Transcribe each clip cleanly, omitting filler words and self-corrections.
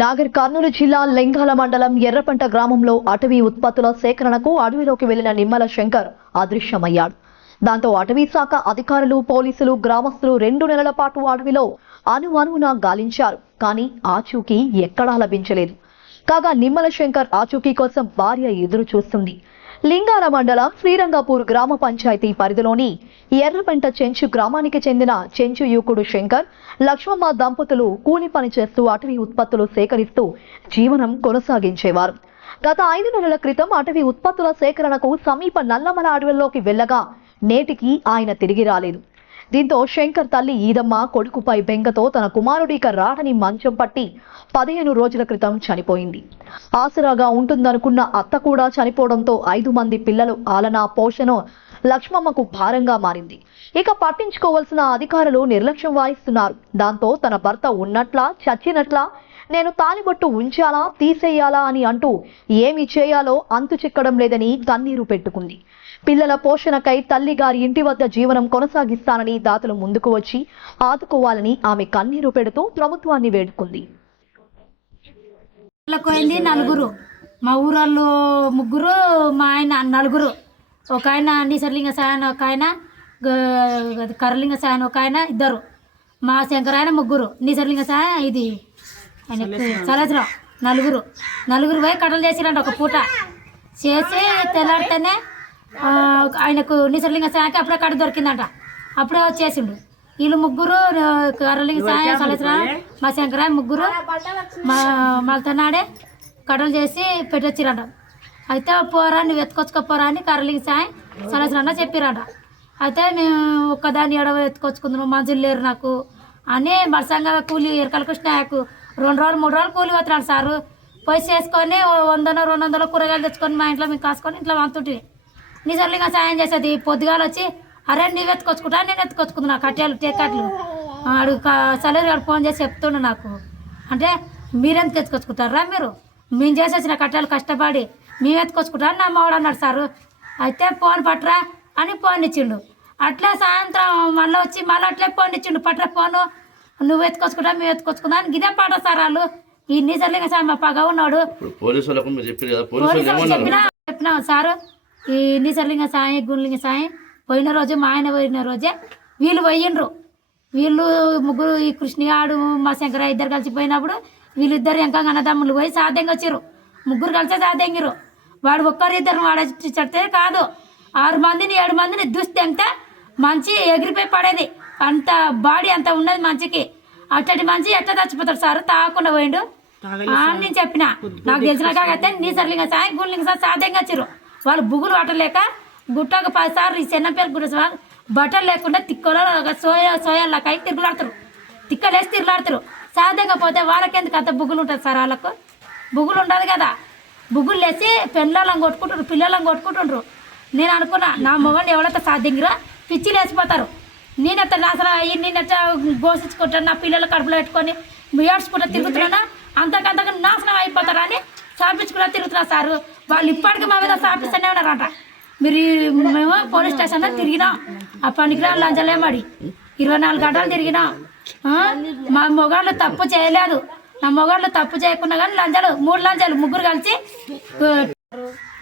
నాగర్ కర్నూలు జిల్లా లింగాల మండలం ఎర్రపంట గ్రామంలో అటవీ ఉత్పత్తుల సేకరణకు అడవిలోకి వెళ్లిన నిమ్మల శంకర్ అదృశ్యమయ్యాడు. దాంతో అటవీ శాఖ అధికారులు, పోలీసులు, గ్రామస్తులు 2 నెలల పాటు అడవిలో అణువణువున గాలించారు. కానీ ఆచూకీ ఎక్కడా లభించలేదు. కాగా నిమ్మల శంకర్ ఆచూకీ కోసం భార్య ఎదురు చూస్తుంది. లింగాల మండలం శ్రీరంగపూర్ గ్రామ పంచాయతీ పరిధిలోని ఎర్రపంట చెంచు గ్రామానికి చెందిన చెంచు యువకుడు శంకర్, లక్ష్మమ్మ దంపతులు కూలి పని చేస్తూ అటవీ ఉత్పత్తులు సేకరిస్తూ జీవనం కొనసాగించేవారు. గత 5 నెలల క్రితం అటవీ ఉత్పత్తుల సేకరణకు సమీప నల్లమల అడవుల్లోకి వెళ్లగా నేటికి ఆయన తిరిగి రాలేదు. దీంతో శంకర్ తల్లి ఈదమ్మ కొడుకుపై బెంగతో తన కుమారుడి ఇక రాడని మంచం పట్టి 15 రోజుల క్రితం చనిపోయింది. ఆసరాగా ఉంటుందనుకున్న అత్త కూడా చనిపోవడంతో 5 మంది పిల్లలు ఆలనా పోషణ లక్ష్మమ్మకు భారంగా మారింది. ఇక పట్టించుకోవాల్సిన అధికారులు నిర్లక్ష్యం వహిస్తున్నారు. దాంతో తన భర్త ఉన్నట్లా చచ్చినట్లా నేను తాలిబొట్టు ఉంచాలా తీసేయాలా అని అంటూ ఏమి చేయాలో అంతు చిక్కడం లేదని కన్నీరు పెట్టుకుంది. పిల్లల పోషణకై తల్లి గారి ఇంటి వద్ద జీవనం కొనసాగిస్తానని దాతలు ముందుకు వచ్చి ఆదుకోవాలని ఆమె కన్నీరు పెడుతూ ప్రభుత్వాన్ని వేడుకుంది. నలుగురు, మా ఊరాళ్ళు 3, మా ఆయన 4, ఒక ఆయన నిసర్లింగ సాయన, ఒక ఆయన కర్రలింగ సాయన, ఒక ఆయన 2, మా శంకర్ ఆయన 3, నిసర్లింగ సాయ ఇది ఆయన సలసరావు 4 పోయి కట్టలు చేసిరంట. ఒక పూట చేసి తెల్లాడితేనే ఆయనకు నిసర్లింగ సాయకి అప్పుడే కట్ట దొరికిందంట. అప్పుడే వచ్చేసిండు. వీళ్ళు 3 కర్రలింగ సాయ, సలసరావు, మా శంకరాయ 3 మళ్ళతనాడే కట్టలు చేసి పెట్టొచ్చిరంట. అయితే పోరా నువ్వు ఎత్తుకొచ్చుకోపోరా అని కర్రలింగ సాయ, సలసరాన్న చెప్పిరంట. అయితే మేము ఒక్కదాన్ని ఎడవ ఎత్తుకొచ్చుకుందాం, మంజులు లేరు నాకు అని బలసంగా కూలి ఎరకలకు స్నాకు 2 రోజులు 3 రోజులు కూలి పోతున్నాడు సారు. పోయి చేసుకొని 100-200 కూరగాయలు తెచ్చుకొని మా ఇంట్లో మేము కాసుకొని ఇంట్లో వంతుంటే నిజంగా సాయం చేసేది. పొద్దుగాలు వచ్చి అరే నువ్వు ఎత్తుకొచ్చుకుంటా, నేను ఎత్తుకొచ్చుకుంది నా కట్టెలు టేకట్లు అడుగు సలేరు గారు ఫోన్ చేసి చెప్తుండు నాకు. అంటే మీరెందుకు ఎత్తుకొచ్చుకుంటారా, మీరు మేము చేసేసిన కట్టెలు కష్టపడి మేము ఎత్తుకొచ్చుకుంటా అని నా మావాడు అన్నాడు సారు. అయితే ఫోన్ పట్టరా అని ఫోన్ ఇచ్చిండు. అట్లే సాయంత్రం మళ్ళీ వచ్చి మళ్ళీ అట్లే ఫోన్ ఇచ్చిండు, పట్టరా ఫోను నువ్వు ఎత్తుకొచ్చుకుంటా మేము ఎత్తుకొచ్చుకుందా అని ఇదే పాట సార్. వాళ్ళు ఈ నిజంగా సార్ మా పగ ఉన్నాడు చెప్పినా సారు. ఈ నిసర్లింగ సాయం, గుండ్లింగ సాయం పోయిన రోజు మా ఆయన పోయిన రోజే వీళ్ళు పోయిండ్రు. వీళ్ళు 3 ఈ కృష్ణగాడు మా శంకర 2 కలిసి పోయినప్పుడు వీళ్ళిద్దరు ఇంకా అన్నదమ్ములు పోయి సాధ్యంగా వచ్చారు. 3 కలిసే సాధ్యంగిరు. వాడు 1-2 వాడి చెప్తే కాదు, 6 మందిని 7 మందిని దుస్తే మంచి ఎగిరిపోయి పడేది. అంత బాడీ అంత ఉన్నది మంచికి. అట్టటి మంచి ఎట్లా చచ్చిపోతాడు సార్, తాగకుండా పోయిండు అని నేను చెప్పిన. నాకు తెలిసిన కాకైతే నిసర్లింగ సాయం, గుండ్లింగ సాయం సాధ్యంగా వచ్చారు. వాళ్ళు బుగులు పట్టలేక గుట్టకు 10 సార్లు ఈ చిన్నపిల్లలు గురించి బట్టలు లేకుండా తిక్కలో సోయాలకై తిరుగులాడతారు, తిక్కలేసి తిరుగులాడతారు. సాధ్యంగా పోతే వాళ్ళకెందుకు అంత బుగులు ఉంటుంది సార్. వాళ్ళకు బుగులు ఉండదు కదా, బుగులు లేసి పిల్లలను కొట్టుకుంటారు, పిల్లలను కొట్టుకుంటుండ్రు. నేను అనుకున్నా నా మొగలు ఎవరైతే సాధ్యంగా పిచ్చి లేచిపోతారు. నేనెత్త అసలు నేనెట్ట గోసించుకుంటాను, నా పిల్లలు కడుపులో పెట్టుకొని ఏడ్చుకుంటా తిరుగుతున్నానా, అంతకంతగా నాశనం అయిపోతారా అని సాపించుకుంటా తిరుగుతున్నా సారు. వాళ్ళు ఇప్పటికీ మా మీద సాపిస్తూనే ఉన్నారంట. మేము పోలీస్ స్టేషన్లో తిరిగినాం. ఆ పనికిరాలు లంచలేమడి 24 గంటలు తిరిగినాం. మా మొగాళ్ళు తప్పు చేయలేదు. నా మొగాళ్ళు తప్పు చేయకుండా కానీ లంచాలు 3 లంచాలు 3 కలిసి.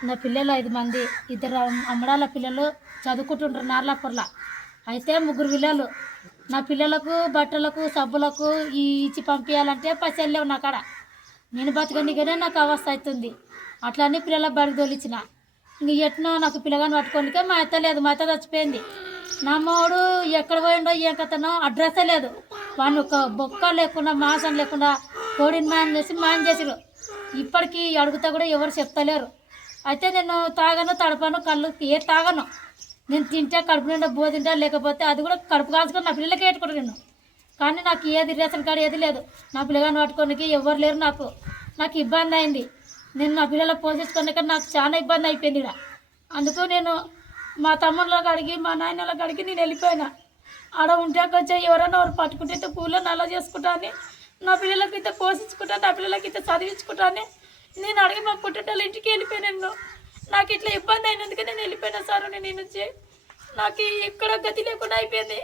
నా పిల్లలు 5 మంది, 2 అమ్మడాల పిల్లలు చదువుకుంటుంటారు నార్లాపూర్లో. అయితే 3 పిల్లలు. నా పిల్లలకు బట్టలకు సబ్బులకు ఇచ్చి పంపించాలంటే పైసలు లేవు నా కాడ. నేను బతకనికనే నాకు అవస్థ అవుతుంది. అట్లనే పిల్లలకు బడికి తోలిచ్చిన. ఇంక ఎట్నో నాకు పిల్లగాని పట్టుకోనికే మా అత్త లేదు, మా అత్త చచ్చిపోయింది. నా అమ్మోడు ఎక్కడ పోయిండో ఏం కథనో అడ్రస్సే లేదు. వాడిని ఒక బొక్క లేకుండా మాసం లేకుండా కోడిని మాయం చేసి మాయం చేసిరు. ఇప్పటికీ అడుగుతా కూడా ఎవరు చెప్తలేరు. అయితే నేను తాగను, తడపను, కళ్ళు తాగను. నేను తింటే కడుపు నిండా తింటా, లేకపోతే అది కూడా కడుపు కాల్చుకొని నా పిల్లలకి పెట్టుకుంటాను నేను. కానీ నాకు ఏది రేషన్ కార్డు ఏది లేదు. నా పిల్లగాని పట్టుకోనికి ఎవరు లేరు. నాకు ఇబ్బంది అయింది. నేను నా పిల్లలకు పోషించుకోనిక నాకు చాలా ఇబ్బంది అయిపోయింది ఇక్కడ. అందుకు నేను మా తమ్ముళ్ళకి అడిగి మా నాయనలకు అడిగి నేను వెళ్ళిపోయినా. ఆడ ఉంటే కొంచెం ఎవరైనా ఎవరు పట్టుకుంటే కూలో నల్ల చేసుకుంటా అని, నా పిల్లలకి అయితే పోషించుకుంటా, నా పిల్లలకి అయితే చదివించుకుంటా అని నేను అడిగి మా పుట్టేటోళ్ళ ఇంటికి వెళ్ళిపోయాను. నాకు ఇట్లా ఇబ్బంది అయినందుకే నేను వెళ్ళిపోయినా సార్. నేను నుంచి నాకు ఎక్కడ గతి లేకుండా అయిపోయింది.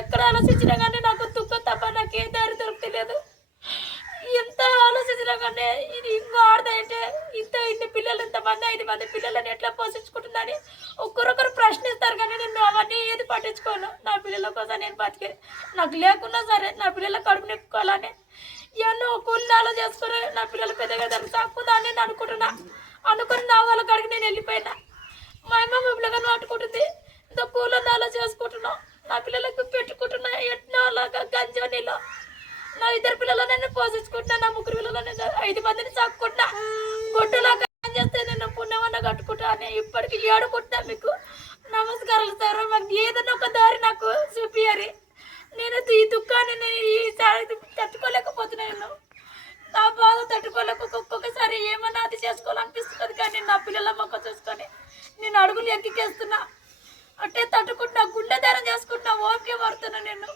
ఎక్కడ ఆలోచించినా కానీ నాకు దుఃఖం తప్ప నాకు ఏ దారి దొరకలేదు. ఎంత ఆలోచించిన కానీ ఇది ఇంకో ఆడదంటే ఇన్ని పిల్లలు ఇంతమంది 5 మంది పిల్లలని ఎట్లా పోషించుకుంటుందని ఒక్కరొకరు ప్రశ్నిస్తారు. కానీ నేను అవన్నీ ఏది పట్టించుకోను. నా పిల్లల కోసం నేను బతికే, నాకు లేకున్నా సరే నా పిల్లల కడుపు నింపుకోవాలని ఎన్నో కూలినాలు చేసుకుని నా పిల్లలు పెద్దగా దాన్ని సాకుదాన్ని నేను అనుకుని నా వాళ్ళ కాడికి నేను వెళ్ళిపోయినా. మా అమ్మ మా పిల్లగాను పట్టుకుంటుంది, ఇంత కూలన్నాలో చేసుకుంటున్నాం, నా పిల్లలకు పెట్టుకుంటున్నా, ఎట్నో అలాగా గంజోనిలో నా 2 పిల్లలను నేను పోషించుకుంటున్నా, నా 3 పిల్లలను 5 మందిని సాక్కుంటున్నా, గొడ్డులాగా చేస్తే నేను పుణ్యమన్న కట్టుకుంటా అని ఇప్పటికి ఏడుకుంటున్నా. మీకు నమస్కారాలు సార్, మాకు ఏదైనా ఒక దారి నాకు చూపియాలి. నేను ఈ దుఃఖాన్ని ఈసారి తట్టుకోలేకపోతున్నాను. నా బాధ తట్టుకోలేక ఒక్కొక్కసారి ఏమన్నా అది చేసుకోవాలనిపిస్తుంది. కానీ నా పిల్లల మొక్క చూసుకొని నేను అడుగులు ఎక్కికేస్తున్నా, అంటే తట్టుకుంటున్నా, గుండె ధైర్యం చేసుకుంటున్నా, ఓపిక పడుతున్నా. నేను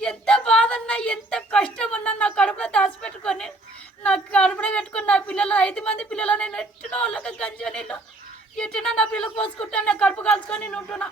ఎంత బాధన్నా ఎంత కష్టం ఉన్నా నా కడుపులో దాచిపెట్టుకొని నా కడుపులో పెట్టుకుని నా పిల్లలు 5 మంది పిల్లలు నేను ఎట్టినో వాళ్ళకి గంజనీలో ఎట్టినా నా పిల్లలు పోసుకుంటా, నా కడుపు కాల్చుకొని నేను ఉంటున్నా.